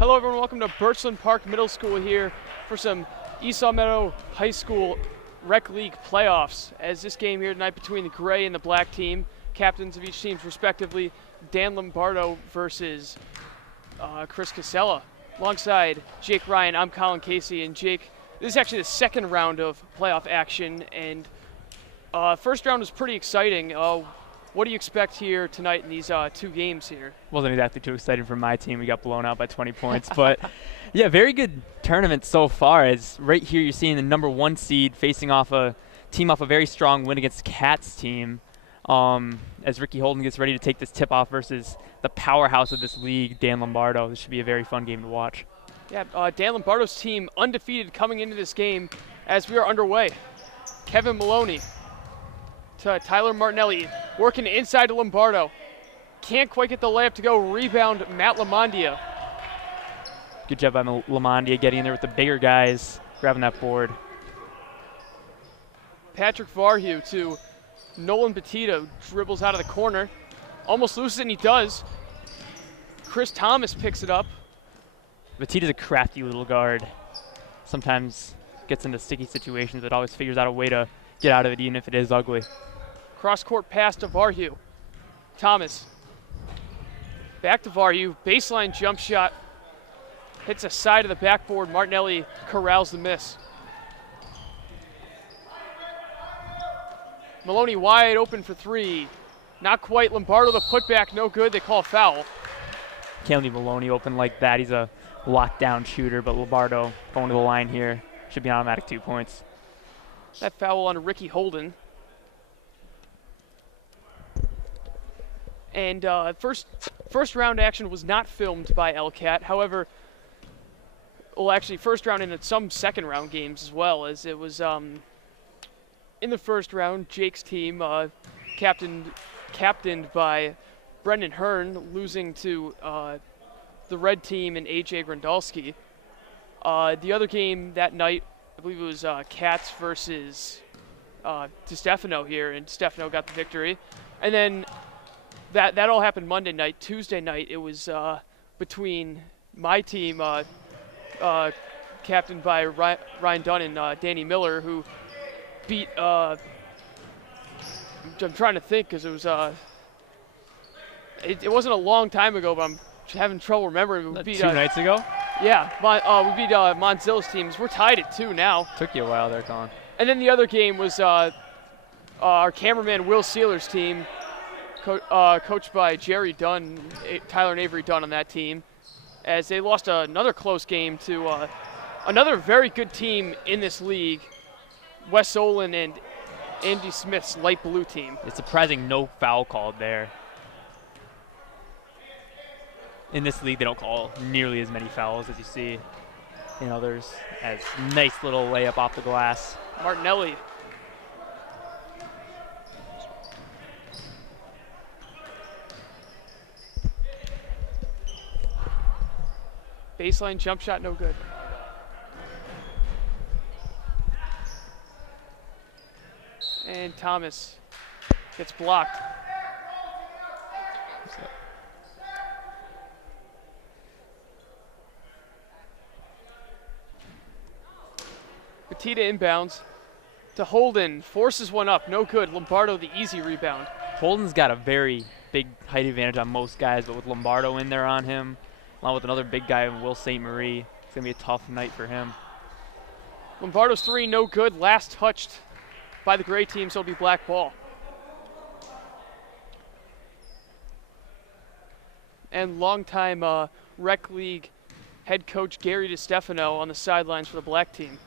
Hello everyone, welcome to Birchland Park Middle School here for some Esau Meadow High School Rec League playoffs. As this game here tonight between the gray and the black team, captains of each team respectively, Dan Lombardo versus Chris Casella. Alongside Jake Ryan, I'm Colin Casey, and Jake, this is actually the second round of playoff action, and first round was pretty exciting. What do you expect here tonight in these two games here? Wasn't exactly too exciting for my team. We got blown out by 20 points. But, yeah, very good tournament so far. As right here you're seeing the number 1 seed facing off a team off a very strong win against Cat's team. As Ricky Holden gets ready to take this tip-off versus the powerhouse of this league, Dan Lombardo. This should be a very fun game to watch. Yeah, Dan Lombardo's team undefeated coming into this game as we are underway. Kevin Maloney to Tyler Martinelli, working inside to Lombardo. Can't quite get the layup to go. Rebound, Matt Lamondia. Good job by Lamondia getting in there with the bigger guys, grabbing that board. Patrick Varhue to Nolan Petito, dribbles out of the corner. Almost loses it, and he does. Chris Thomas picks it up. Petito's a crafty little guard. Sometimes gets into sticky situations, but always figures out a way to get out of it, even if it is ugly. Cross-court pass to Varhue. Thomas. Back to Varhue. Baseline jump shot. Hits the side of the backboard. Martinelli corrals the miss. Maloney wide open for three. Not quite. Lombardo the putback. No good. They call a foul. Can't leave Maloney open like that. He's a lockdown shooter, but Lombardo going to the line here. Should be an automatic 2 points. That foul on Ricky Holden. And first round action was not filmed by LCAT. However, well, actually, first round and some second round games as well, as it was in the first round, Jake's team, captained by Brendan Hearn, losing to the red team and AJ Grandalski. The other game that night, I believe it was Cats versus DiStefano here, and DiStefano got the victory. And then that all happened Monday night. Tuesday night, it was between my team, captained by Ryan Dunn and Danny Miller, who beat, I'm trying to think because it was, it wasn't a long time ago, but I'm having trouble remembering. We beat, 2 nights ago? Yeah, we beat Monzilla's teams. We're tied at 2 now. Took you a while there, Colin. And then the other game was our cameraman Will Sealer's team, coached by Jerry Dunn, Tyler and Avery Dunn on that team, as they lost another close game to another very good team in this league, Wes Olin and Andy Smith's light blue team. It's surprising no foul called there. In this league, they don't call nearly as many fouls as you see in others. As nice little layup off the glass. Martinelli. Baseline jump shot, no good. And Thomas gets blocked. Petita inbounds to Holden, forces one up, no good. Lombardo the easy rebound. Holden's got a very big height advantage on most guys, but with Lombardo in there on him, along with another big guy, Will St. Marie, it's going to be a tough night for him. Lombardo's three, no good. Last touched by the gray team, so it'll be black ball. And longtime Rec League head coach Gary DiStefano on the sidelines for the black team.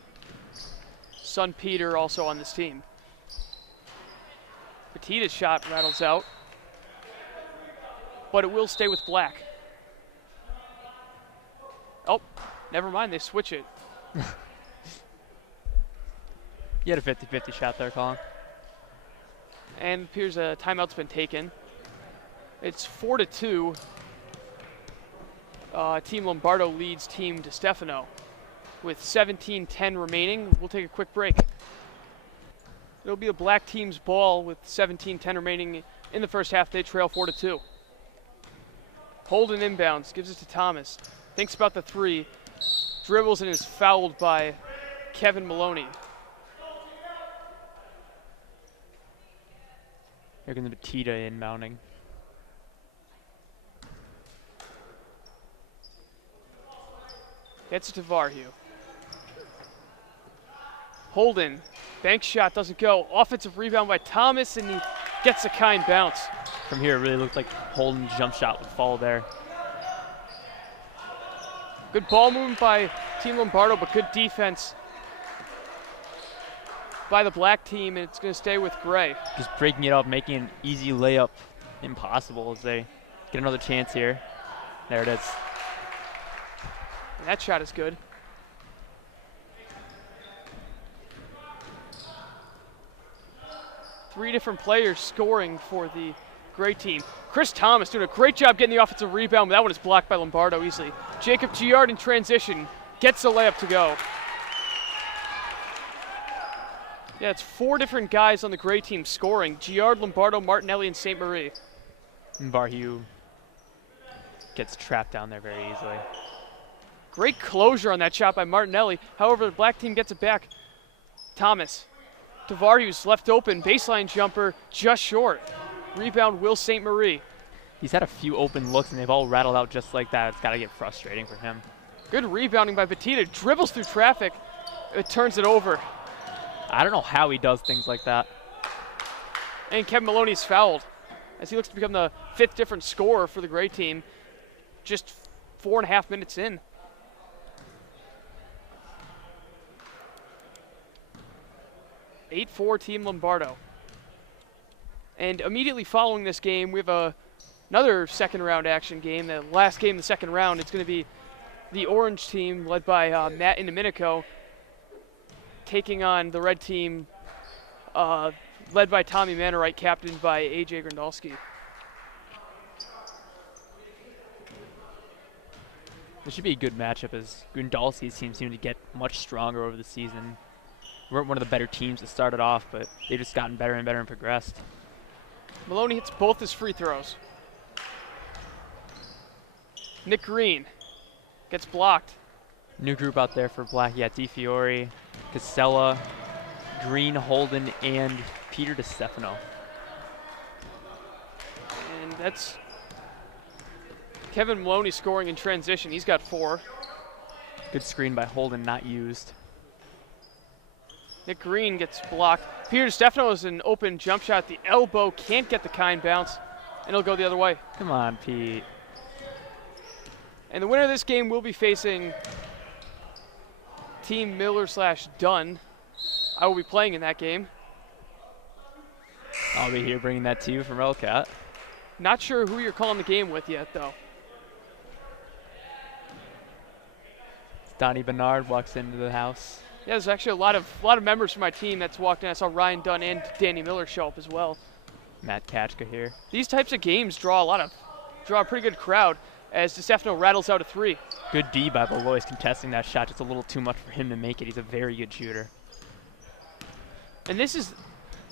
Son Peter also on this team. Petita's shot rattles out, but it will stay with black. Oh, never mind, they switch it. You had a 50-50 shot there, Colin. And it appears a timeout's been taken. It's 4-2. Team Lombardo leads Team DiStefano. With 17:10 remaining, we'll take a quick break. It'll be the black team's ball with 17:10 remaining in the first half. They trail 4-2. Holden inbounds, gives it to Thomas. thinks about the three, dribbles and is fouled by Kevin Maloney. Here comes Batita inbounding. Gets it to Varhu. Holden, bank shot doesn't go. Offensive rebound by Thomas, and he gets a kind bounce. From here, it really looked like Holden's jump shot would fall there. Good ball movement by Team Lombardo, but good defense by the black team, and it's going to stay with Gray. Just breaking it up, making an easy layup impossible as they get another chance here. There it is. And that shot is good. Three different players scoring for the Gray team. Chris Thomas doing a great job getting the offensive rebound, but that one is blocked by Lombardo easily. Jacob Giard in transition gets the layup to go. Yeah, it's four different guys on the Gray team scoring. Giard, Lombardo, Martinelli, and St. Marie. And Varhu gets trapped down there very easily. Great closure on that shot by Martinelli. However, the black team gets it back. Thomas to Varhu's left open. Baseline jumper just short. Rebound, Will St. Marie. He's had a few open looks, and they've all rattled out just like that. It's got to get frustrating for him. Good rebounding by Batita. Dribbles through traffic. It turns it over. I don't know how he does things like that. And Kevin Maloney's fouled as he looks to become the fifth different scorer for the Gray team just 4.5 minutes in. Eight 4 Team Lombardo. And immediately following this game, we have another second round action game. The last game of the second round, it's going to be the orange team led by Matt Indominico taking on the red team led by Tommy Manorite, captained by AJ Grandalski. This should be a good matchup as Grandalski's team seemed to get much stronger over the season. Weren't one of the better teams that started off, but they've just gotten better and better and progressed. Maloney hits both his free throws. Nick Green gets blocked. New group out there for Black. Yeah, DiFiore, Casella, Green, Holden, and Peter DeStefano. And that's Kevin Maloney scoring in transition. He's got 4. Good screen by Holden, not used. Nick Green gets blocked. Peter DeStefano is an open jump shot at the elbow. Can't get the kind bounce, and it'll go the other way. Come on, Pete. And the winner of this game will be facing Team Miller/Dunn. I will be playing in that game. I'll be here bringing that to you from Elcat. Not sure who you're calling the game with yet, though. Donnie Bernard walks into the house. Yeah, there's actually a lot of members from my team that's walked in. I saw Ryan Dunn and Danny Miller show up as well. Matt Kachka here. These types of games draw a pretty good crowd as DeStefano rattles out a 3. Good D by Valois contesting that shot. Just a little too much for him to make it. He's a very good shooter. And this is,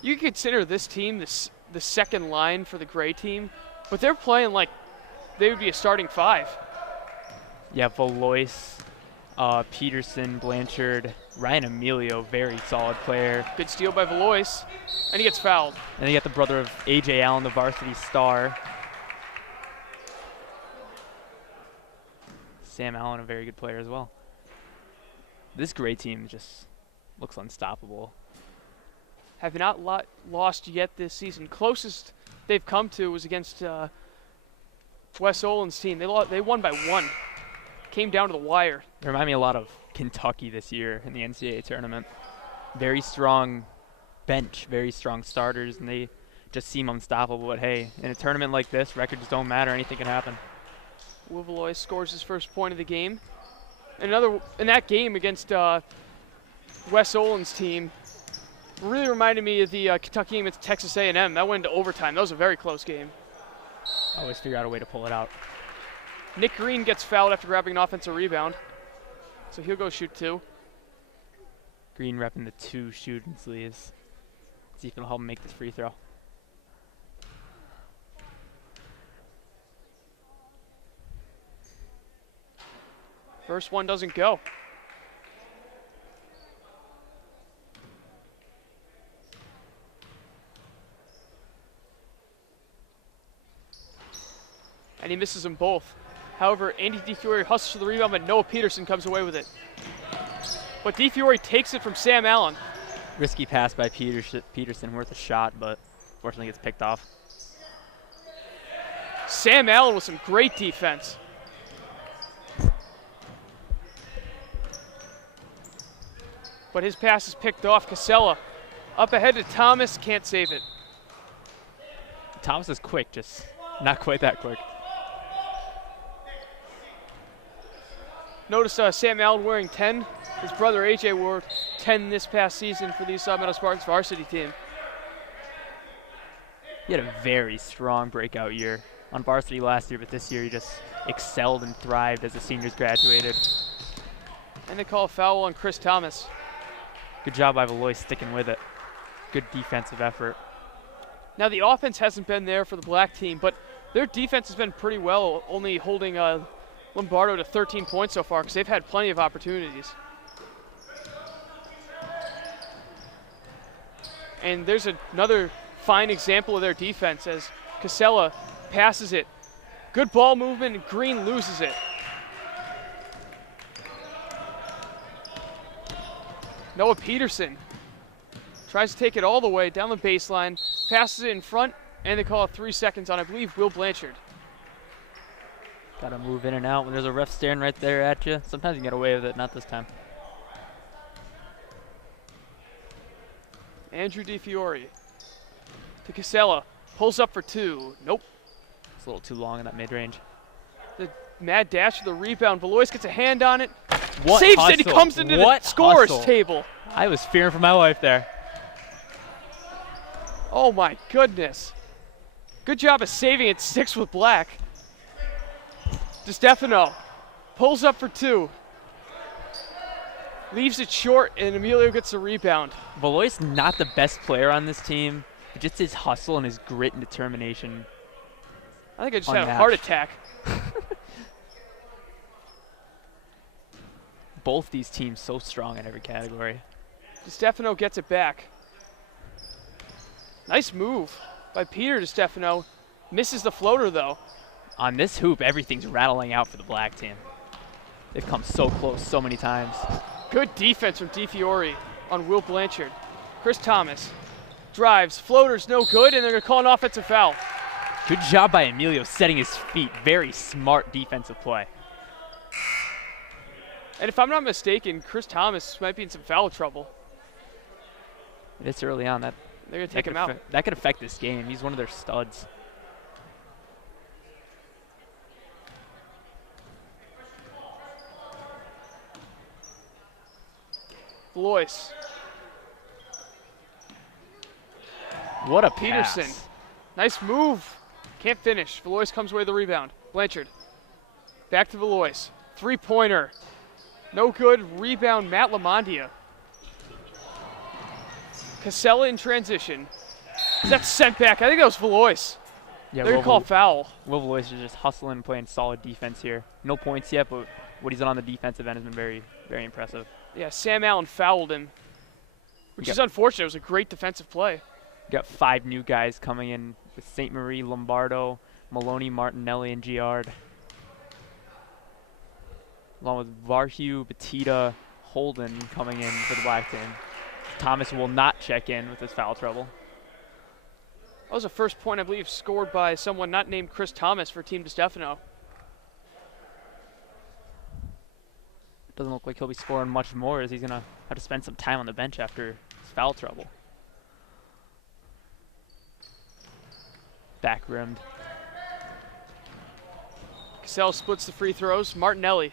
you can consider this team the second line for the Gray team, but they're playing like they would be a starting 5. Yeah, Valois, Peterson, Blanchard, Ryan Emilio, very solid player. Good steal by Valois, and he gets fouled. And you got the brother of A.J. Allen, the varsity star. Sam Allen, a very good player as well. This Gray team just looks unstoppable. Have not lost yet this season. Closest they've come to was against Wes Olin's team. They won by 1. Came down to the wire. They remind me a lot of Kentucky this year in the NCAA tournament. Very strong bench, very strong starters, and they just seem unstoppable. But hey, in a tournament like this, records don't matter. Anything can happen. Will Valois scores his first point of the game. And in that game against Wes Olin's team, really reminded me of the Kentucky game against Texas A&M. That went into overtime. That was a very close game. Always figure out a way to pull it out. Nick Green gets fouled after grabbing an offensive rebound, so he'll go shoot 2. Green repping the 2 shooting sleeves. See if it'll help him make this free throw. First one doesn't go. And he misses them both. However, Andy DiFiore hustles for the rebound, but Noah Peterson comes away with it. But DiFiore takes it from Sam Allen. Risky pass by Peterson, worth a shot, but fortunately gets picked off. Sam Allen with some great defense. But his pass is picked off. Casella up ahead to Thomas, can't save it. Thomas is quick, just not quite that quick. Notice Sam Allen wearing 10. His brother AJ wore 10 this past season for the East Meadow Spartans varsity team. He had a very strong breakout year on varsity last year, but this year he just excelled and thrived as the seniors graduated. And they call a foul on Chris Thomas. Good job by Valois sticking with it. Good defensive effort. Now the offense hasn't been there for the black team, but their defense has been pretty well, only holding Lombardo to 13 points so far because they've had plenty of opportunities. And there's another fine example of their defense as Casella passes it. Good ball movement, and Green loses it. Noah Peterson tries to take it all the way down the baseline, passes it in front, and they call it 3 seconds on, I believe, Will Blanchard. Got to move in and out when there's a ref staring right there at you. Sometimes you can get away with it, not this time. Andrew DiFiore to Casella, pulls up for two. Nope. It's a little too long in that mid-range. The mad dash for the rebound. Valois gets a hand on it. What saves hustle. it. He comes into the scorer's table. I was fearing for my life there. Oh my goodness. Good job of saving it. Sticks with black. DiStefano pulls up for two. Leaves it short, and Emilio gets the rebound. Valois not the best player on this team, but just his hustle and his grit and determination. I think I just had a heart attack. Both these teams so strong in every category. DiStefano gets it back. Nice move by Peter DiStefano. Misses the floater, though. On this hoop, everything's rattling out for the black team. They've come so close so many times. Good defense from DiFiore on Will Blanchard. Chris Thomas drives, floaters no good, and they're going to call an offensive foul. Good job by Emilio setting his feet. Very smart defensive play. And if I'm not mistaken, Chris Thomas might be in some foul trouble. It's early on. They're going to take him out. That could affect this game. He's one of their studs. Valois. What a Peterson. pass. Nice move. Can't finish. Valois comes away with the rebound. Blanchard. Back to Valois. Three-pointer. No good. Rebound, Matt Lamondia. Casella in transition. That's sent back. I think that was Valois. Yeah, they're going to call foul. Will Valois is just hustling and playing solid defense here. No points yet, but what he's done on the defensive end has been very, very impressive. Yeah, Sam Allen fouled him, which is unfortunate. It was a great defensive play. We got 5 new guys coming in with St. Marie, Lombardo, Maloney, Martinelli, and Giard. Along with Varhue, Batita, Holden coming in for the black team. Thomas will not check in with his foul trouble. That was the first point, I believe, scored by someone not named Chris Thomas for Team DiStefano. Doesn't look like he'll be scoring much more as he's going to have to spend some time on the bench after his foul trouble. Back rimmed. Casella splits the free throws. Martinelli.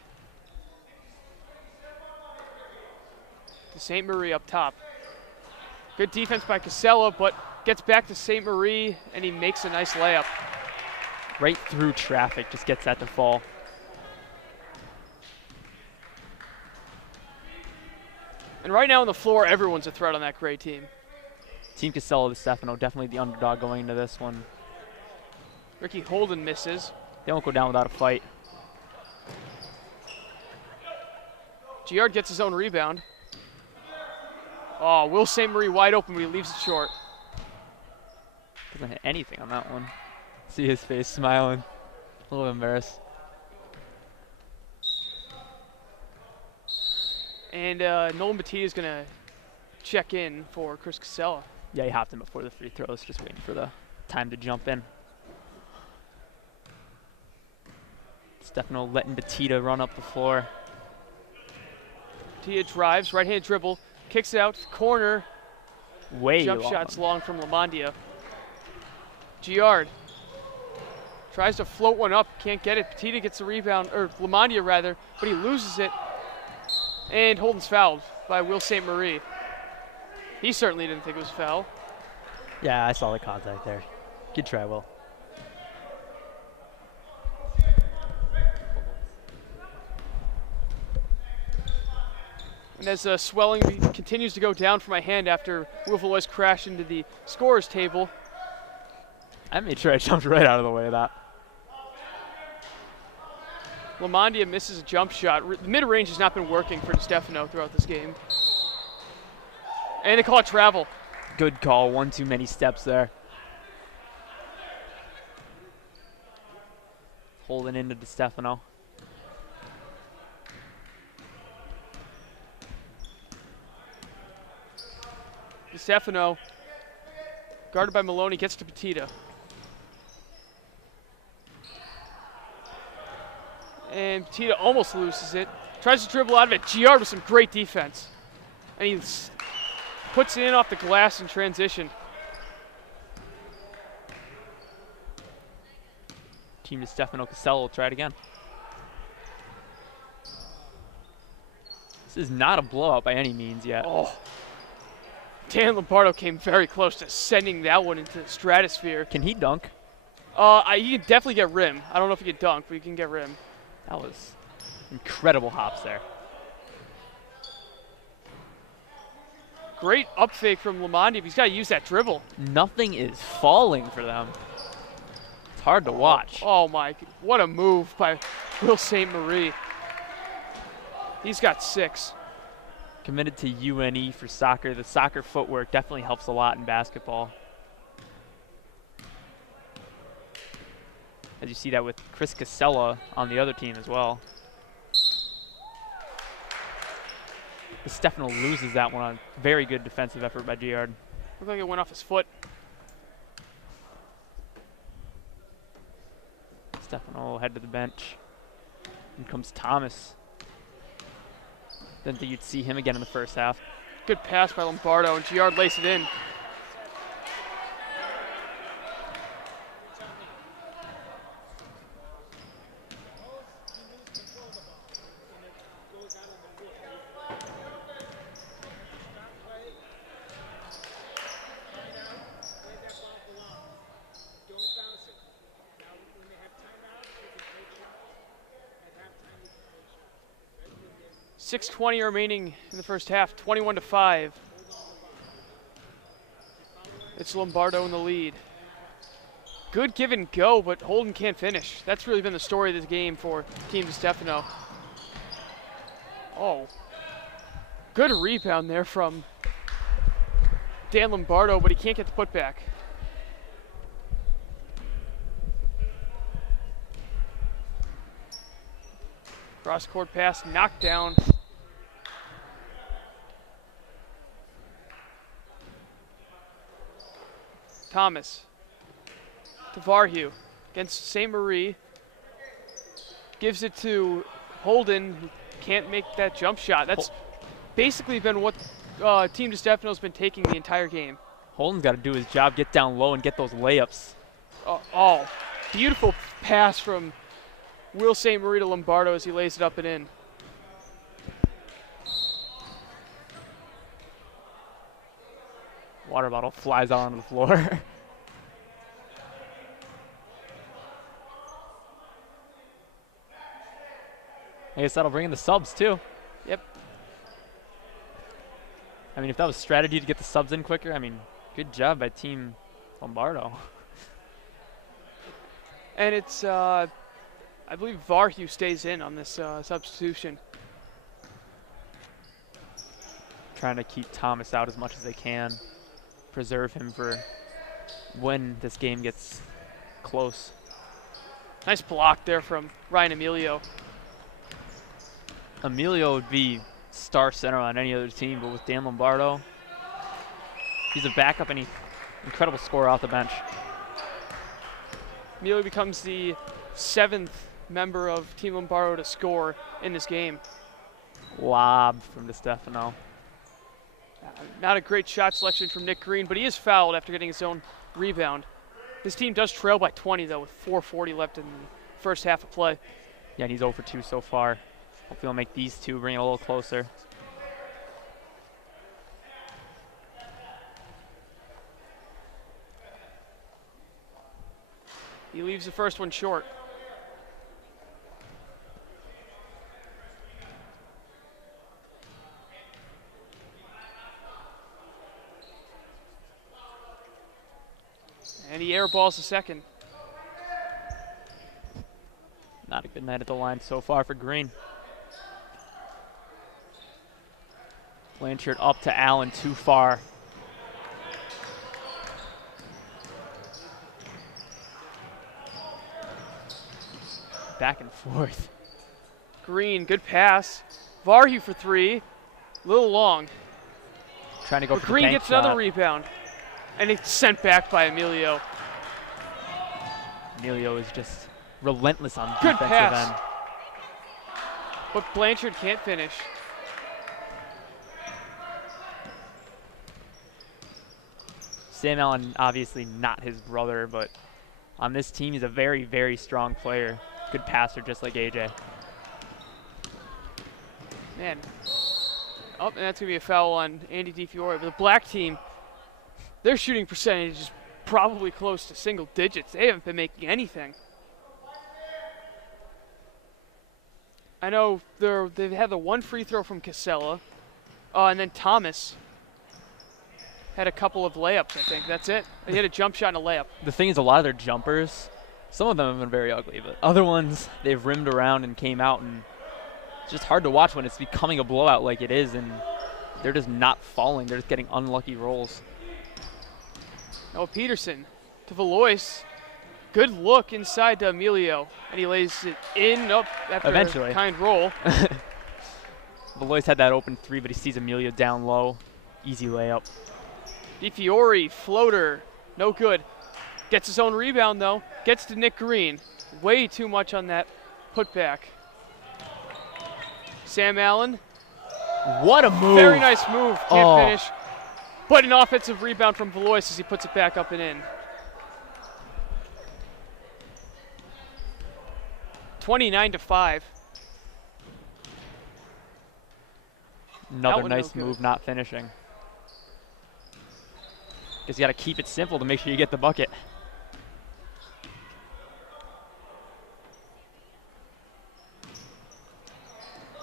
To St. Marie up top. Good defense by Casella, but gets back to St. Marie, and he makes a nice layup. Right through traffic, just gets that to fall. And right now on the floor, everyone's a threat on that great team. Team Casella DiStefano, definitely the underdog going into this one. Ricky Holden misses. They won't go down without a fight. Giard gets his own rebound. Oh, Will St. Marie wide open, but he leaves it short. Doesn't hit anything on that one. See his face smiling. A little embarrassed. And Nolan Batista is going to check in for Chris Casella. Yeah, he hopped in before the free throws, just waiting for the time to jump in. Stefano letting Batista run up the floor. Batista drives, right-hand dribble, kicks it out, corner. Way Jump long. shots long from Lamondia. Giard tries to float one up, can't get it. Batista gets the rebound, or Lamondia rather, but he loses it. And Holden's fouled by Will St. Marie. He certainly didn't think it was a foul. Yeah, I saw the contact there. Good try, Will. And as the swelling continues to go down from my hand after Will Valois crashed into the scorer's table, I made sure I jumped right out of the way of that. Lamondia misses a jump shot. The mid-range has not been working for DiStefano throughout this game. And they call it travel. Good call. One too many steps there. Holding into DiStefano. DiStefano, guarded by Maloney, gets to Batista. And Batista almost loses it. Tries to dribble out of it. Giard with some great defense. And he puts it in off the glass in transition. Team DiStefano Casella will try it again. This is not a blowout by any means yet. Oh. Dan Lombardo came very close to sending that one into the stratosphere. Can he dunk? He can definitely get rim. I don't know if he can dunk, but he can get rim. That was incredible hops there. Great up fake from Lamondia, but he's got to use that dribble. Nothing is falling for them. It's hard to watch. Oh my, what a move by Will St. Marie. He's got 6. Committed to UNE for soccer. The soccer footwork definitely helps a lot in basketball. As you see that with Chris Casella on the other team as well. Stefano loses that one on very good defensive effort by Giard. Looked like it went off his foot. Stefano will head to the bench. In comes Thomas. Didn't think you'd see him again in the first half. Good pass by Lombardo, and Giard laced it in. .620 remaining in the first half, 21-5. It's Lombardo in the lead. Good give and go, but Holden can't finish. That's really been the story of this game for Team DiStefano. Oh, good rebound there from Dan Lombardo, but he can't get the putback. Cross-court pass, knocked down. Thomas to Varhue against St. Marie. Gives it to Holden, who can't make that jump shot. That's basically been what Team DiStefano's been taking the entire game. Holden's got to do his job, get down low and get those layups. Oh, beautiful pass from Will St. Marie to Lombardo as he lays it up and in. Water bottle flies out onto the floor. I guess that'll bring in the subs too. Yep. I mean, if that was strategy to get the subs in quicker, I mean, good job by Team Lombardo. And it's, I believe Varhue stays in on this substitution. trying to keep Thomas out as much as they can, preserve him for when this game gets close. Nice block there from Ryan Emilio. Emilio would be star center on any other team, but with Dan Lombardo, he's a backup and he's incredible scorer off the bench. Emilio becomes the 7th member of Team Lombardo to score in this game. Lob from DeStefano. Not a great shot selection from Nick Green, but he is fouled after getting his own rebound. His team does trail by 20, though, with 4:40 left in the first half of play. Yeah, and he's 0 for 2 so far. Hopefully he'll make these two bring it a little closer. He leaves the first one short. And he airballs the second. Not a good night at the line so far for Green. Blanchard up to Allen, too far. Back and forth. Green, good pass. Varhu for 3. A little long. Trying to go But for Green the bank gets another shot. rebound. And it's sent back by Emilio. Emilio is just relentless on Good defensive pass. end. But Blanchard can't finish. Sam Allen, obviously not his brother, but on this team, he's a very, very strong player. Good passer, just like AJ. Man. Oh, and that's going to be a foul on Andy DiFiore. But the black team, their shooting percentage is probably close to single digits. They haven't been making anything. I know they've had the one free throw from Casella, and then Thomas had a couple of layups, I think. That's it. They hit a jump shot and a layup. The thing is, a lot of their jumpers, some of them have been very ugly, but other ones, they've rimmed around and came out, and it's just hard to watch when it's becoming a blowout like it is, and they're just not falling. They're just getting unlucky rolls. Oh, Peterson to Valois. Good look inside to Emilio, and he lays it in up after Eventually. a kind roll. Valois had that open 3, but he sees Emilio down low. Easy layup. DiFiore, floater, no good. Gets his own rebound, though. Gets to Nick Green. Way too much on that putback. Sam Allen. What a move. Very nice move. Can't Oh. finish. But an offensive rebound from Valois as he puts it back up and in. 29-5. Another one no nice good. move, not finishing. Guess you got to keep it simple to make sure you get the bucket.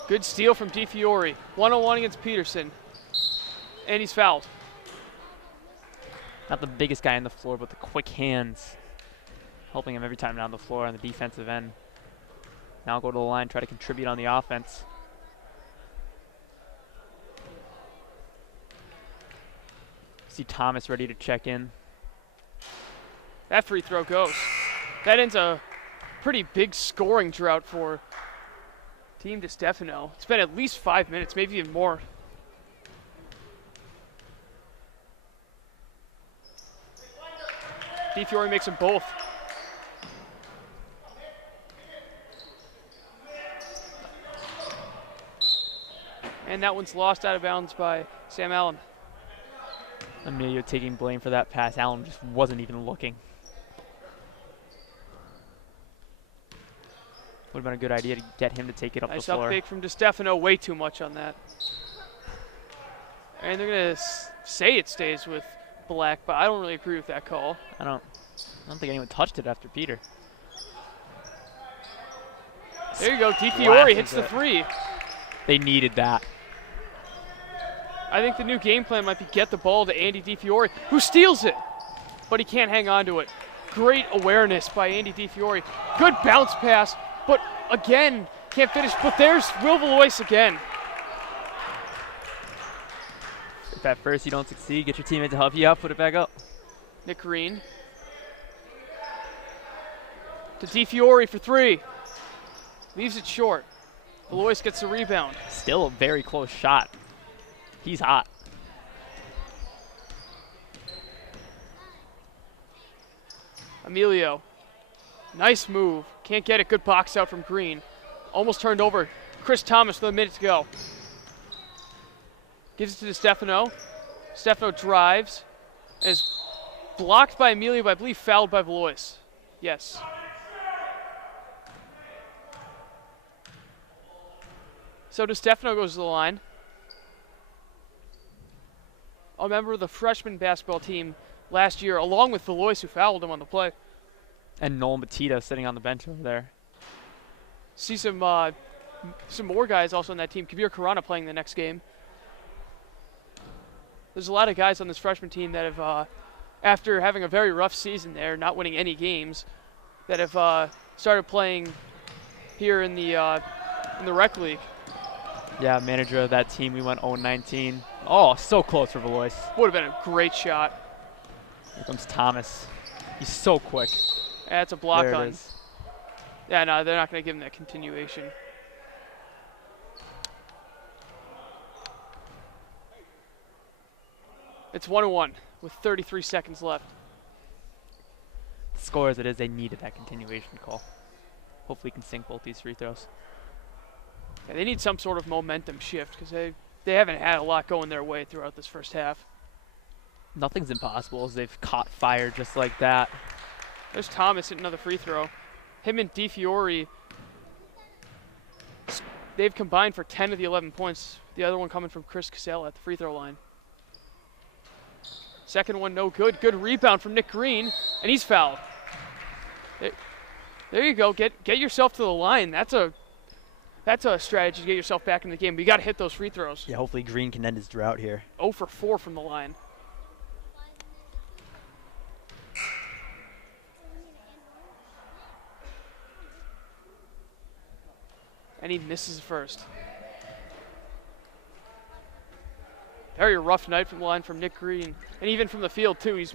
Good steal from DiFiore. 1-on-1 against Peterson. And he's fouled. Not the biggest guy on the floor, but the quick hands. Helping him every time down the floor on the defensive end. Now go to the line, try to contribute on the offense. See Thomas ready to check in. That free throw goes. That ends a pretty big scoring drought for Team DeStefano. It's been at least 5 minutes, maybe even more. DiFiore makes them both. And that one's lost out of bounds by Sam Allen. Emilio taking blame for that pass. Allen just wasn't even looking. Would have been a good idea to get him to take it up Nice the up floor. fake from DeStefano, way too much on that. And they're going to say it stays with Black, but I don't really agree with that call. I don't think anyone touched it after Peter. There you go, DiFiore Blasted hits the it. three. They needed that. I think the new game plan might be get the ball to Andy DiFiore, who steals it, but he can't hang on to it. Great awareness by Andy DiFiore. Good bounce pass, but again, can't finish. But there's Will Valois again. If at first you don't succeed, get your teammate to help you out, put it back up. Nick Green. To DiFiore for 3. Leaves it short. Valois gets the rebound. Still a very close shot. He's hot. Emilio. Nice move. Can't get it. Good box out from Green. Almost turned over. Chris Thomas with a minute to go. Gives it to Stefano. Stefano drives. And is blocked by Emilio, but I believe fouled by Valois. Yes. So Stefano goes to the line. A member of the freshman basketball team last year, along with Valois, who fouled him on the play. And Nolan Batista sitting on the bench over there. See some more guys also on that team. Kabir Karana playing the next game. There's a lot of guys on this freshman team that have, after having a very rough season there, not winning any games, that have started playing here in the rec league. Yeah, manager of that team, we went 0-19. Oh, so close for Valois. Would have been a great shot. Here comes Thomas. He's so quick. That's a block There it on. is. Yeah, no, they're not going to give him that continuation. It's 1-1 with 33 seconds left. Score as it is, they needed that continuation call. Hopefully he can sink both these free throws. Yeah, they need some sort of momentum shift because they haven't had a lot going their way throughout this first half. Nothing's impossible as they've caught fire just like that. There's Thomas hitting another free throw. Him and DiFiore, they've combined for 10 of the 11 points. The other one coming from Chris Casella at the free throw line. Second one, no good. Good rebound from Nick Green, and he's fouled. There you go. Get yourself to the line. That's a strategy to get yourself back in the game. But you got to hit those free throws. Yeah, hopefully Green can end his drought here. 0 for 4 from the line. And he misses first. Very rough night from the line from Nick Green. And even from the field, too. He's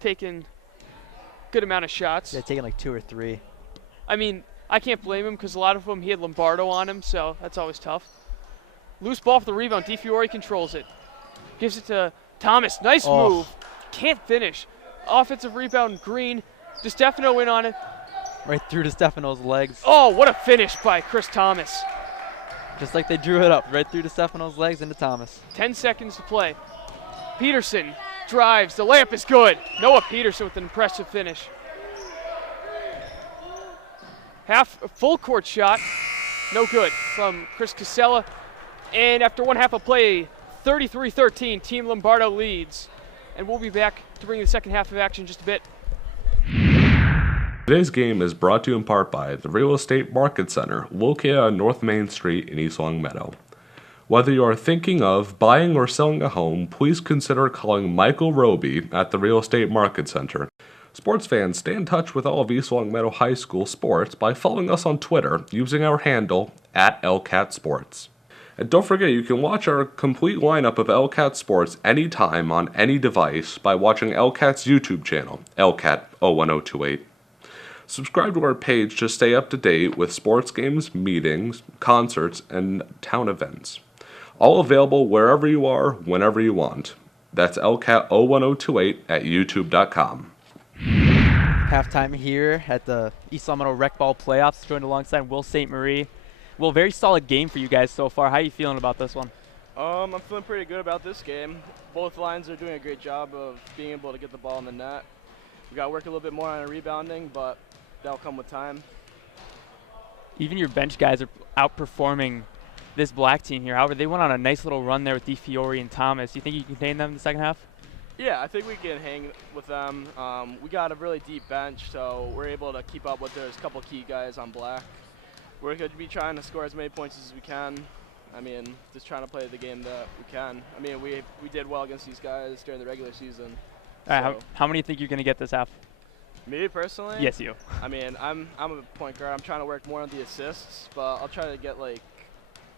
taken a good amount of shots. Yeah, taking like 2 or 3. I mean, I can't blame him because a lot of them he had Lombardo on him, so that's always tough. Loose ball for the rebound. DiFiore controls it. Gives it to Thomas. Nice move. Can't finish. Offensive rebound, Green. DiStefano in on it. Right through to Stefano's legs. Oh, what a finish by Chris Thomas. Just like they drew it up, right through to Stefano's legs into Thomas. 10 seconds to play. Peterson drives. The layup is good. Noah Peterson with an impressive finish. Full court shot. No good from Chris Casella. And after one half of play, 33-13, Team Lombardo leads. And we'll be back to bring the second half of action in just a bit. Today's game is brought to you in part by the Real Estate Market Center, located on North Main Street in East Longmeadow. Whether you are thinking of buying or selling a home, please consider calling Michael Roby at the Real Estate Market Center. Sports fans, stay in touch with all of East Longmeadow High School sports by following us on Twitter using our handle @LCatSports. And don't forget, you can watch our complete lineup of LCAT Sports anytime on any device by watching LCAT's YouTube channel, LCAT 01028. Subscribe to our page to stay up to date with sports games, meetings, concerts, and town events. All available wherever you are, whenever you want. That's LCAT 01028 at youtube.com. Halftime here at the East Longmeadow Rec Ball Playoffs, joined alongside Will St. Marie. Will, very solid game for you guys so far. How are you feeling about this one? I'm feeling pretty good about this game. Both lines are doing a great job of being able to get the ball in the net. We got to work a little bit more on our rebounding, but that'll come with time. Even your bench guys are outperforming this black team here. However, they went on a nice little run there with DiFiore and Thomas. Do you think you can contain them in the second half? Yeah, I think we can hang with them. We got a really deep bench, so we're able to keep up with there's a couple key guys on black. We're going to be trying to score as many points as we can. I mean, just trying to play the game that we can. I mean, we did well against these guys during the regular season. How many do you think you're going to get this half? Me personally? Yes, you. I mean, I'm a point guard. I'm trying to work more on the assists, but I'll try to get like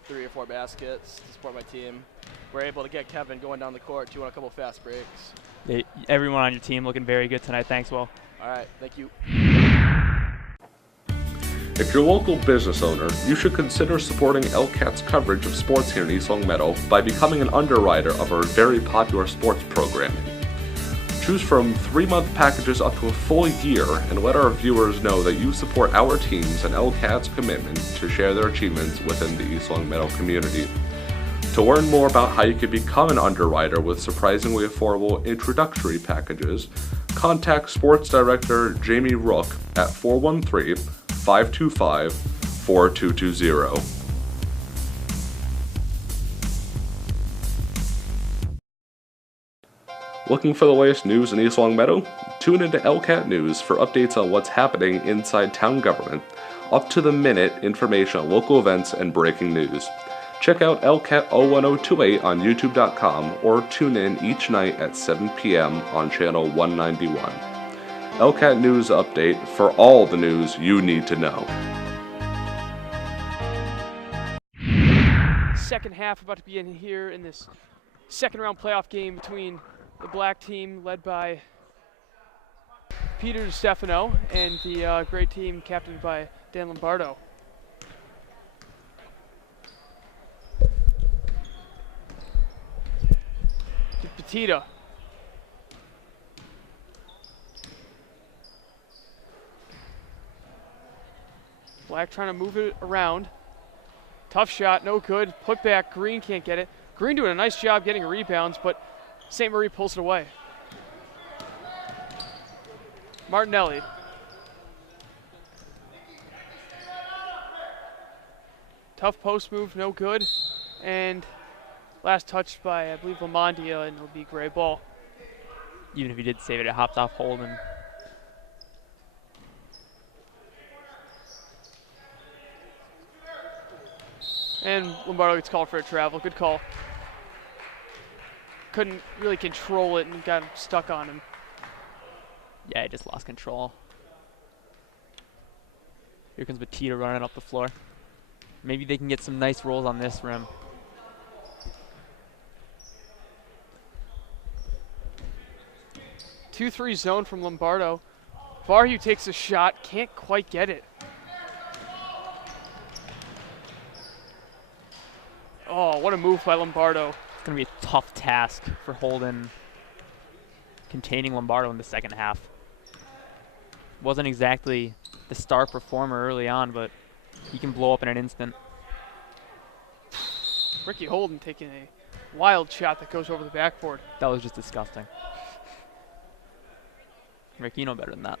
3 or 4 baskets to support my team. we're able to get Kevin going down the court, doing a couple fast breaks. Everyone on your team looking very good tonight. Thanks, Will. All right, thank you. If you're a local business owner, you should consider supporting LCAT's coverage of sports here in East Long Meadow by becoming an underwriter of our very popular sports programming. Choose from 3-month packages up to a full year and let our viewers know that you support our teams and LCAT's commitment to share their achievements within the East Long Meadow community. To learn more about how you can become an underwriter with surprisingly affordable introductory packages, contact Sports Director Jamie Rook at 413-525-4220. Looking for the latest news in East Long Meadow? Tune into LCAT News for updates on what's happening inside town government, up-to-the-minute information on local events and breaking news. Check out LCAT 01028 on YouTube.com or tune in each night at 7 p.m. on channel 191. LCAT News Update for all the news you need to know. Second half about to begin here in this second round playoff game between the black team led by Peter DiStefano and the gray team captained by Dan Lombardo. Petita. Black trying to move it around. Tough shot, no good. Put back, Green can't get it. Green doing a nice job getting rebounds, but St. Marie pulls it away. Martinelli. Tough post move, no good. And last touch by, I believe, Lamondia, and it'll be gray ball. Even if he did save it, it hopped off Holden. And Lombardo gets called for a travel. Good call. Couldn't really control it and got stuck on him. Yeah, he just lost control. Here comes Petita running up the floor. Maybe they can get some nice rolls on this rim. 2-3 zone from Lombardo. Varhu takes a shot, can't quite get it. Oh, what a move by Lombardo. It's going to be a tough task for Holden containing Lombardo in the second half. Wasn't exactly the star performer early on, but he can blow up in an instant. Ricky Holden taking a wild shot that goes over the backboard. That was just disgusting. Rick, you know better than that.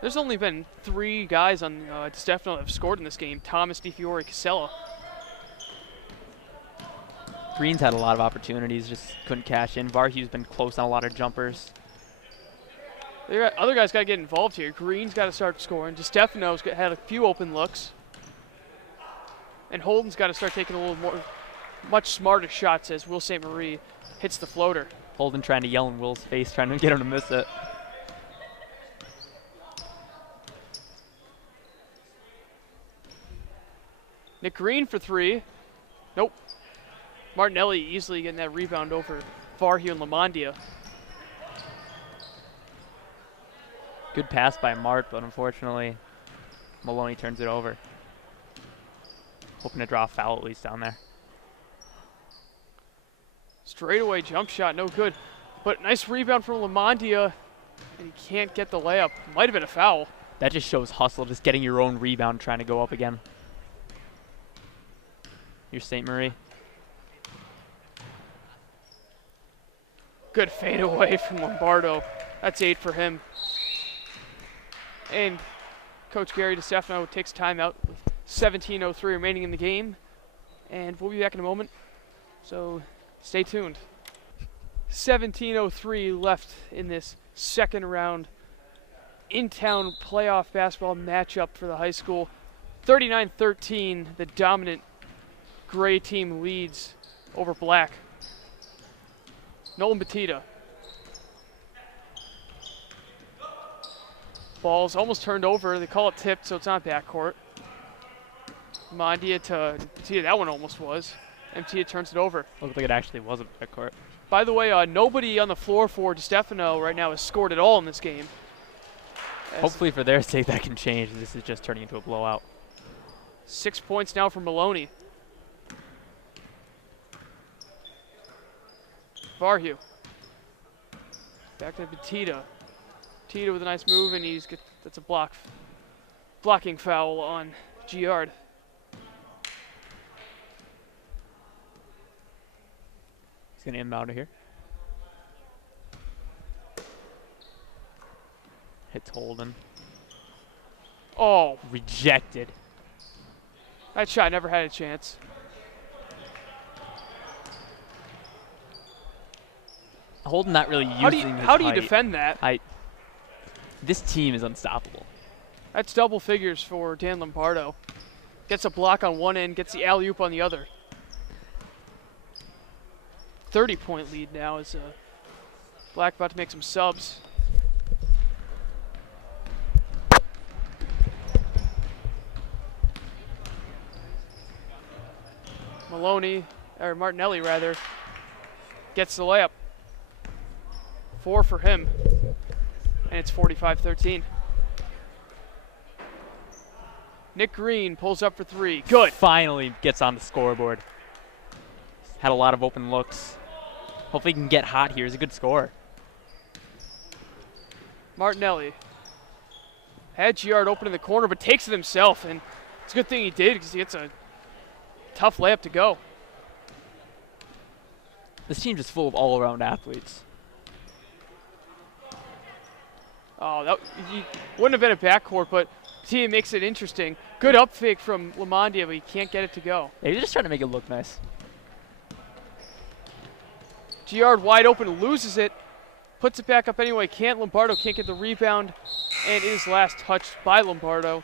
There's only been 3 guys on DiStefano that have scored in this game. Thomas, DiFiore, Casella. Green's had a lot of opportunities, just couldn't cash in. Varhu's been close on a lot of jumpers. Other guys got to get involved here. Green's got to start scoring. DiStefano's had a few open looks. And Holden's got to start taking a little more, much smarter shots as Will St. Marie hits the floater. Holden trying to yell in Will's face, trying to get him to miss it. Nick Green for 3. Nope. Martinelli easily getting that rebound over Varhu and Lamondia. Good pass by Mart, but unfortunately, Maloney turns it over. Hoping to draw a foul at least down there. Straightaway jump shot, no good. But nice rebound from Lamondia, and he can't get the layup. Might have been a foul. That just shows hustle, just getting your own rebound, trying to go up again. Here's St. Marie. Good fade away from Lombardo. That's 8 for him. And Coach Gary DiStefano takes timeout with 17:03 remaining in the game. And we'll be back in a moment, so stay tuned. 17:03 left in this second round in-town playoff basketball matchup for the high school. 39-13, the dominant gray team leads over black. Nolan Petita. Ball's almost turned over. They call it tipped, so it's not backcourt. Mondia to Petita, that one almost was. Mtia turns it over. Looked like it actually was a backcourt. By the way, nobody on the floor for DiStefano right now has scored at all in this game. Hopefully for their sake that can change. This is just turning into a blowout. 6 points now for Maloney. Varhu. Back to Batita. Batita with a nice move, and that's a blocking foul on Giard. He's going to inbound here. Hits Holden. Oh, Rejected. that shot never had a chance. Holden not really using How his do you height. defend that? This team is unstoppable. That's double figures for Dan Lombardo. Gets a block on one end, gets the alley-oop on the other. 30-point lead now as Black about to make some subs. Martinelli rather, gets the layup. 4 for him, and it's 45-13. Nick Green pulls up for 3. Good. Finally gets on the scoreboard. Had a lot of open looks. Hopefully he can get hot here. He's a good scorer. Martinelli had Giard open in the corner, but takes it himself, and it's a good thing he did because he gets a tough layup to go. This team just full of all-around athletes. Oh, that he wouldn't have been a backcourt, but the team makes it interesting. Good up fake from Lamondia, but he can't get it to go. Yeah, he's just trying to make it look nice. Giard wide open, loses it, puts it back up anyway. Lombardo can't get the rebound, and it is last touched by Lombardo.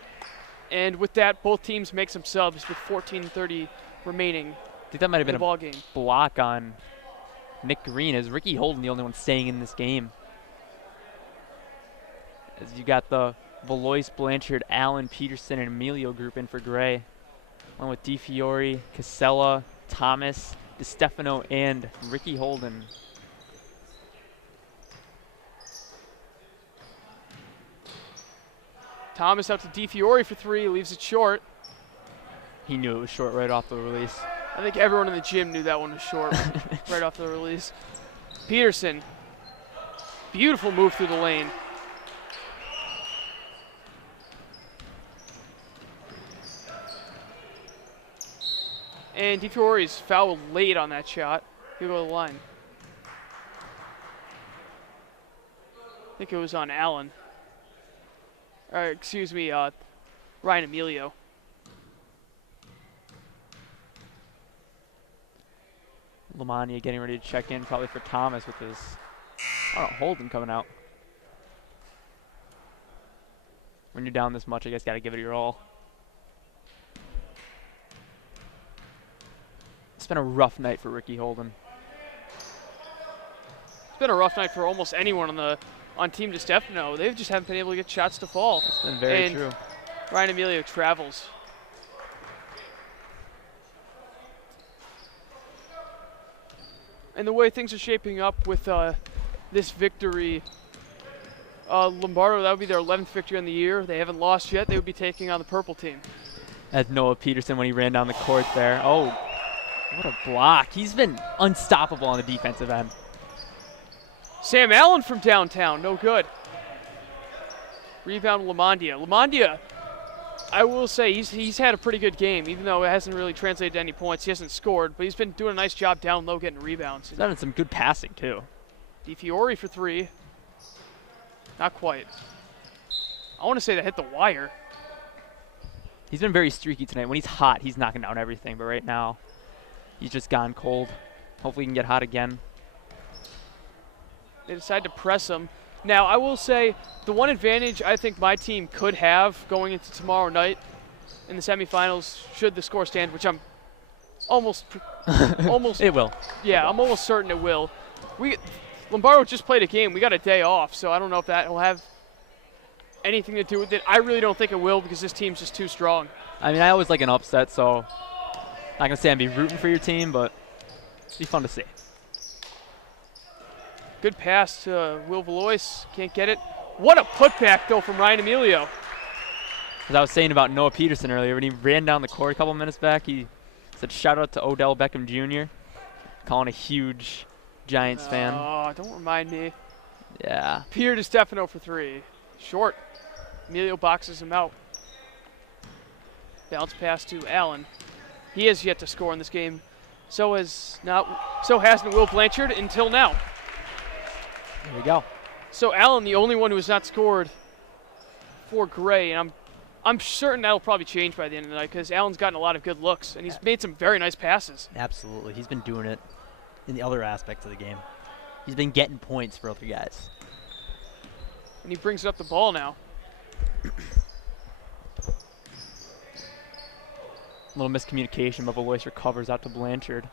And with that, both teams make some subs with 14:30 remaining I think that might have in been the a ball game. block on Nick Green. Is Ricky Holden the only one staying in this game? As you got the Valois, Blanchard, Allen, Peterson, and Emilio group in for Gray, along with DiFiore, Casella, Thomas, DiStefano, and Ricky Holden. Thomas out to DiFiore for 3, leaves it short. He knew it was short right off the release. I think everyone in the gym knew that one was short right off the release. Peterson, beautiful move through the lane. And DiFiore's fouled late on that shot. He'll go to the line. I think it was on Allen. Excuse me, Ryan Emilio. Lamagna getting ready to check in, probably for Thomas with his Holden coming out. When you're down this much, I guess got to give it your all. It's been a rough night for Ricky Holden. It's been a rough night for almost anyone on Team DiStefano. They just haven't been able to get shots to fall. It's been very true. Ryan Emilio travels. And the way things are shaping up with this victory, Lombardo, that would be their 11th victory on the year. They haven't lost yet. They would be taking on the purple team. As Noah Peterson when he ran down the court there. Oh, what a block. He's been unstoppable on the defensive end. Sam Allen from downtown, no good. Rebound Lamondia. Lamondia, I will say, he's had a pretty good game, even though it hasn't really translated to any points. He hasn't scored, but he's been doing a nice job down low getting rebounds. He's done some good passing, too. DiFiore for 3. Not quite. I want to say that hit the wire. He's been very streaky tonight. When he's hot, he's knocking down everything, but right now, he's just gone cold. Hopefully he can get hot again. They decide to press him. Now, I will say, the one advantage I think my team could have going into tomorrow night in the semifinals, should the score stand, which I'm almost, It will. yeah, I'm almost certain it will. Lombardo just played a game. We got a day off, so I don't know if that will have anything to do with it. I really don't think it will because this team's just too strong. I mean, I always like an upset, so Not going to say I'd be rooting for your team, but it'd be fun to see. Good pass to Will Valois. Can't get it. What a putback, though, from Ryan Emilio. As I was saying about Noah Peterson earlier, when he ran down the court a couple minutes back, he said shout out to Odell Beckham Jr., calling a huge Giants fan. Oh, don't remind me. Yeah. Pierre DiStefano for 3. Short. Emilio boxes him out. Bounce pass to Allen. He has yet to score in this game. So hasn't Will Blanchard until now. There we go. So Allen, the only one who has not scored for Gray, and I'm certain that'll probably change by the end of the night because Allen's gotten a lot of good looks and he's made some very nice passes. Absolutely. He's been doing it in the other aspects of the game. He's been getting points for other guys. And he brings up the ball now. A little miscommunication, but Valois recovers out to Blanchard.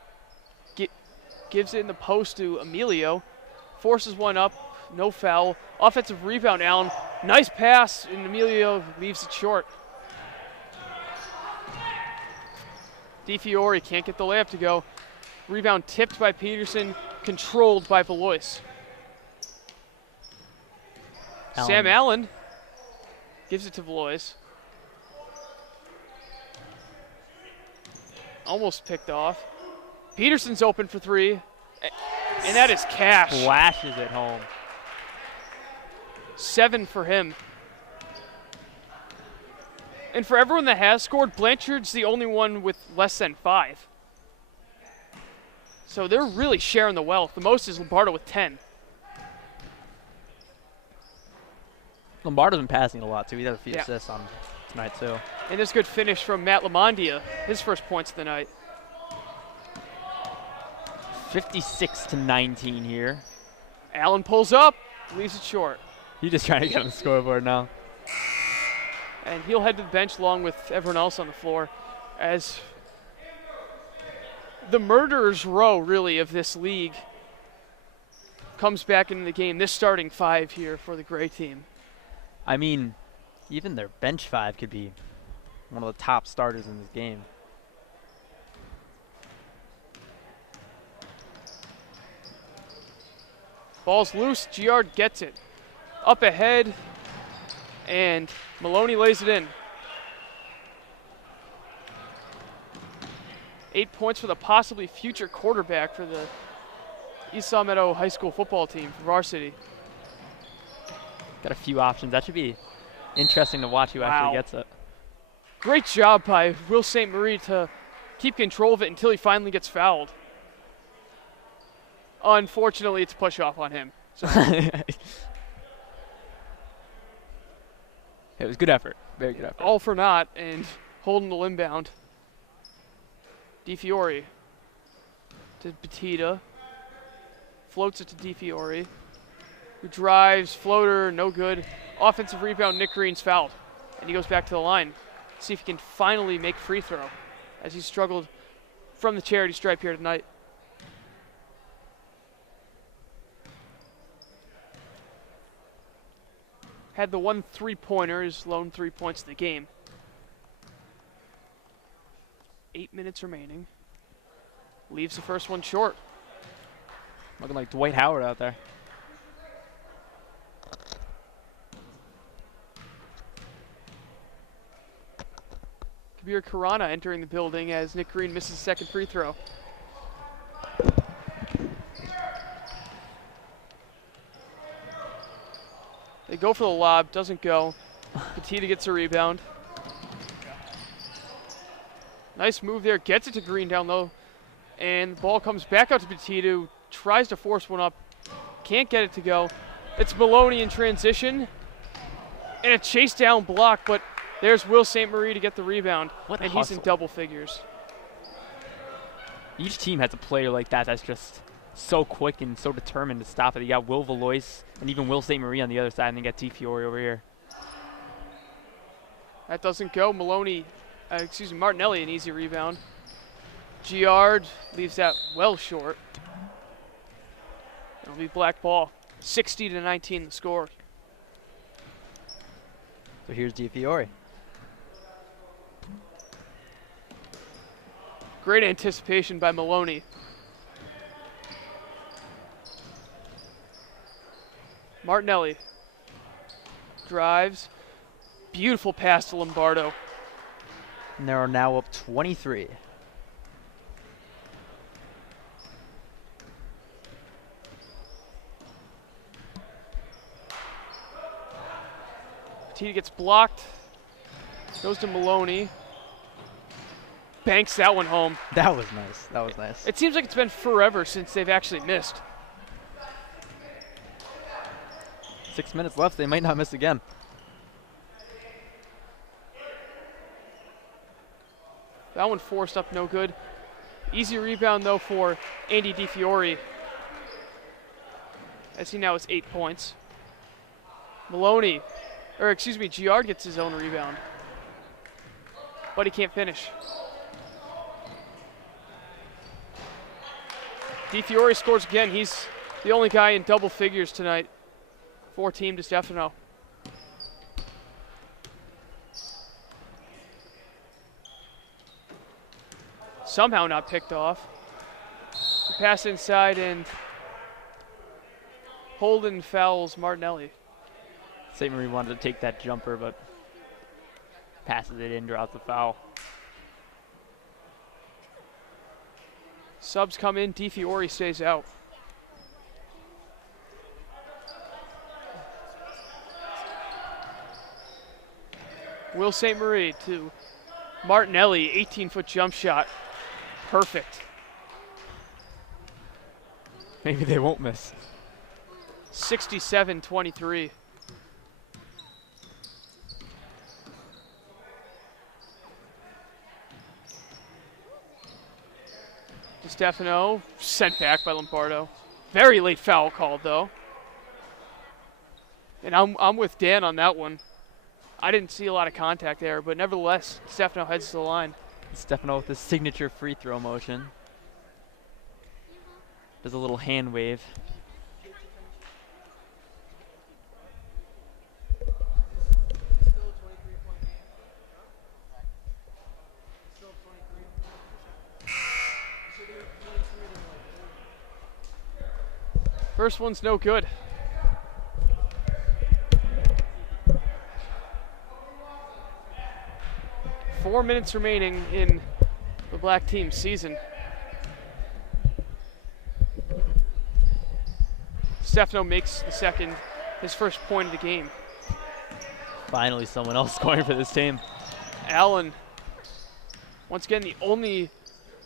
Gives it in the post to Emilio. Forces one up. No foul. Offensive rebound, Allen. Nice pass, and Emilio leaves it short. DiFiore can't get the layup to go. Rebound tipped by Peterson, controlled by Valois. Sam Allen gives it to Valois. Almost picked off. Peterson's open for 3, and that is cash. Flashes it home. 7 for him. And for everyone that has scored, Blanchard's the only one with less than 5. So they're really sharing the wealth. The most is Lombardo with 10. Lombardo's been passing a lot, too. He had a few Yeah. assists on tonight, too. And this good finish from Matt Lamondia, his first points of the night. 56-19 here. Allen pulls up, leaves it short. He's just trying to get on the scoreboard now. And he'll head to the bench along with everyone else on the floor as the murderer's row, really, of this league comes back into the game. This starting 5 here for the Gray team. I mean, even their bench 5 could be one of the top starters in this game. Ball's loose. Giard gets it. Up ahead. And Maloney lays it in. 8 points for the possibly future quarterback for the East Meadow High School football team for varsity. Got a few options. That should be interesting to watch who actually gets it. Great job by Will St. Marie to keep control of it until he finally gets fouled. Unfortunately, it's a push off on him. So It was good effort. Very good effort. all for naught and holding the inbound. DiFiore to Petita. Floats it to DiFiore, who drives, floater, no good. Offensive rebound, Nick Green's fouled. And he goes back to the line. See if he can finally make free throw as he struggled from the charity stripe here tonight. Had the 1 3-pointer, his lone 3 points of the game. 8 minutes remaining. Leaves the first one short. Looking like Dwight Howard out there. Kabir Karana entering the building as Nick Green misses the second free throw. They go for the lob, doesn't go. Petita gets a rebound. Nice move there, gets it to Green down low. And the ball comes back out to Petita, who tries to force one up. Can't get it to go. It's Maloney in transition. And a chase down block, but there's Will St. Marie to get the rebound. What and hustle. he's in double figures. Each team has a player like that that's just so quick and so determined to stop it. You got Will Valois and even Will St. Marie on the other side, and then you got DiFiore over here. That doesn't go. Martinelli, an easy rebound. Giard leaves that well short. It'll be black ball. 60-19 the score. So here's DiFiore. Great anticipation by Maloney. Martinelli drives. Beautiful pass to Lombardo. And they are now up 23. Petita gets blocked. Goes to Maloney. Banks that one home. That was nice. That was nice. It seems like it's been forever since they've actually missed. 6 minutes left. They might not miss again. That one forced up, no good. Easy rebound, though, for Andy DiFiore, as he now has 8 points. Maloney, or excuse me, Giard gets his own rebound, but he can't finish. DiFiore scores again. He's the only guy in double figures tonight for Team DiStefano. Somehow not picked off. The pass inside, and Holden fouls Martinelli. St. Marie wanted to take that jumper, but passes it in, draws the foul. Subs come in, DiFiore stays out. Will St. Marie to Martinelli, 18-foot jump shot. Perfect. Maybe they won't miss. 67-23. DiStefano sent back by Lombardo. Very late foul called, though. And I'm with Dan on that one. I didn't see a lot of contact there, but nevertheless, DiStefano heads to the line. Stefano with his signature free throw motion. Does a little hand wave. First one's no good. Four minutes remaining in the black team's season. Stefano makes the second, his first point of the game. Finally someone else scoring for this team. Allen, once again, the only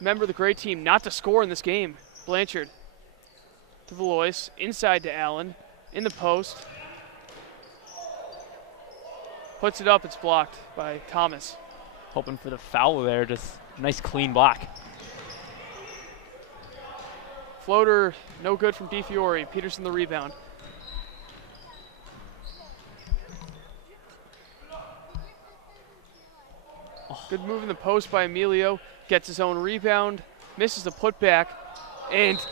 member of the gray team not to score in this game. Blanchard to Valois, inside to Allen, in the post. Puts it up, it's blocked by Thomas. Hoping for the foul there, just nice clean block. Floater, no good from DiFiore. Peterson the rebound. Good move in the post by Emilio. Gets his own rebound, misses the putback, and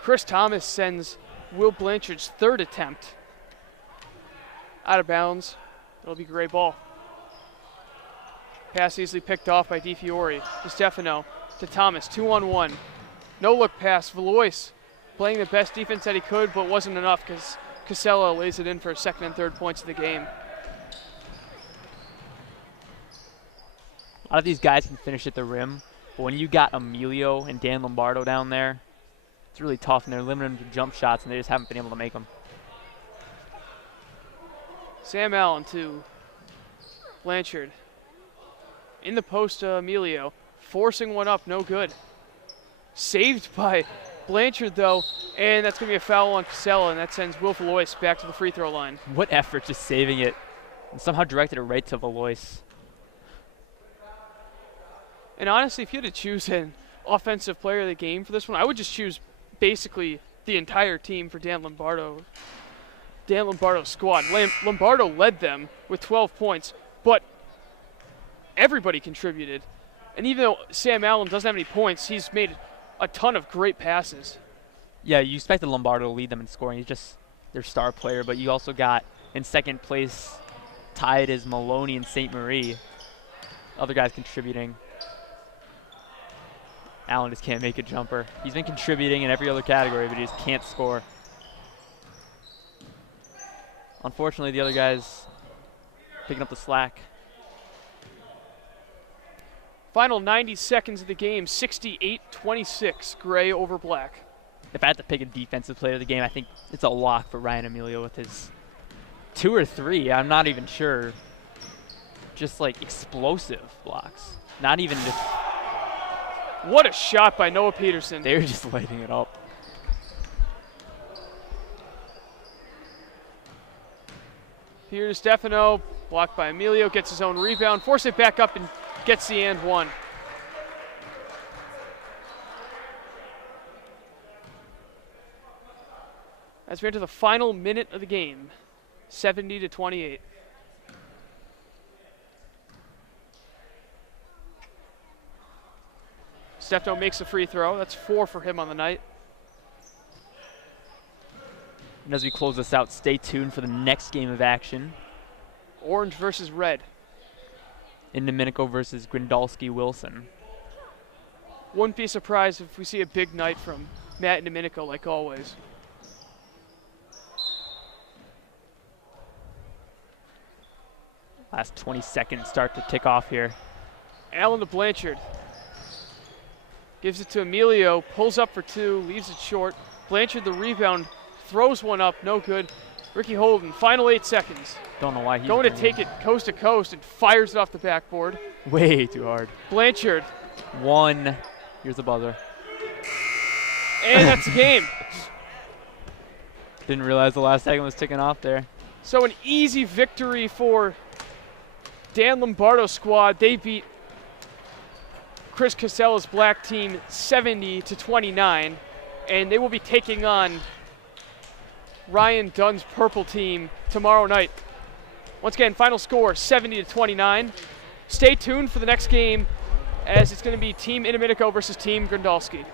Chris Thomas sends Will Blanchard's third attempt out of bounds. It'll be gray ball. Pass easily picked off by DiFiore. DiStefano to Thomas, 2-on-1. No look pass. Valois playing the best defense that he could, but wasn't enough because Casella lays it in for second and third points of the game. A lot of these guys can finish at the rim, but when you got Emilio and Dan Lombardo down there, it's really tough, and they're limiting them to jump shots, and they just haven't been able to make them. Sam Allen to Blanchard. In the post to Emilio, forcing one up, no good. Saved by Blanchard, though, and that's going to be a foul on Casella, and that sends Will Valois back to the free throw line. What effort just saving it, and somehow directed it right to Valois. And honestly, if you had to choose an offensive player of the game for this one, I would just choose basically the entire team for Dan Lombardo. Dan Lombardo's squad. Lombardo led them with 12 points, but everybody contributed. And even though Sam Allen doesn't have any points, he's made a ton of great passes. Yeah, you expected Lombardo to lead them in scoring. He's just their star player, but you also got in second place tied as Maloney and St. Marie. Other guys contributing. Allen just can't make a jumper. He's been contributing in every other category, but he just can't score. Unfortunately, the other guys picking up the slack. Final 90 seconds of the game, 68-26, Gray over Black. If I had to pick a defensive player of the game, I think it's a lock for Ryan Emilio with his 2 or 3. I'm not even sure. Just like explosive blocks. Not even just. What a shot by Noah Peterson. They were just lighting it up. Peter Stefano, blocked by Emilio, gets his own rebound, forces it back up and gets the and one. As we enter the final minute of the game, 70-28. Stefano makes a free throw. That's 4 for him on the night. And as we close this out, stay tuned for the next game of action. Orange versus red. In Domenico versus Grindalski-Wilson. Wouldn't be surprised if we see a big night from Matt and Domenico, like always. Last 20 seconds start to tick off here. Allen to Blanchard. Gives it to Emilio, pulls up for 2, leaves it short. Blanchard the rebound, throws one up, no good. Ricky Holden, final 8 seconds. Don't know why he's Going to take it coast to coast and fires it off the backboard. way too hard. Blanchard. 1. Here's the buzzer. And that's the game. Didn't realize the last second was ticking off there. So an easy victory for Dan Lombardo's squad. They beat Chris Casella's black team 70-29, and they will be taking on Ryan Dunn's purple team tomorrow night. Once again, final score 70-29. Stay tuned for the next game, as it's going to be Team Indomitico versus Team Grindalski.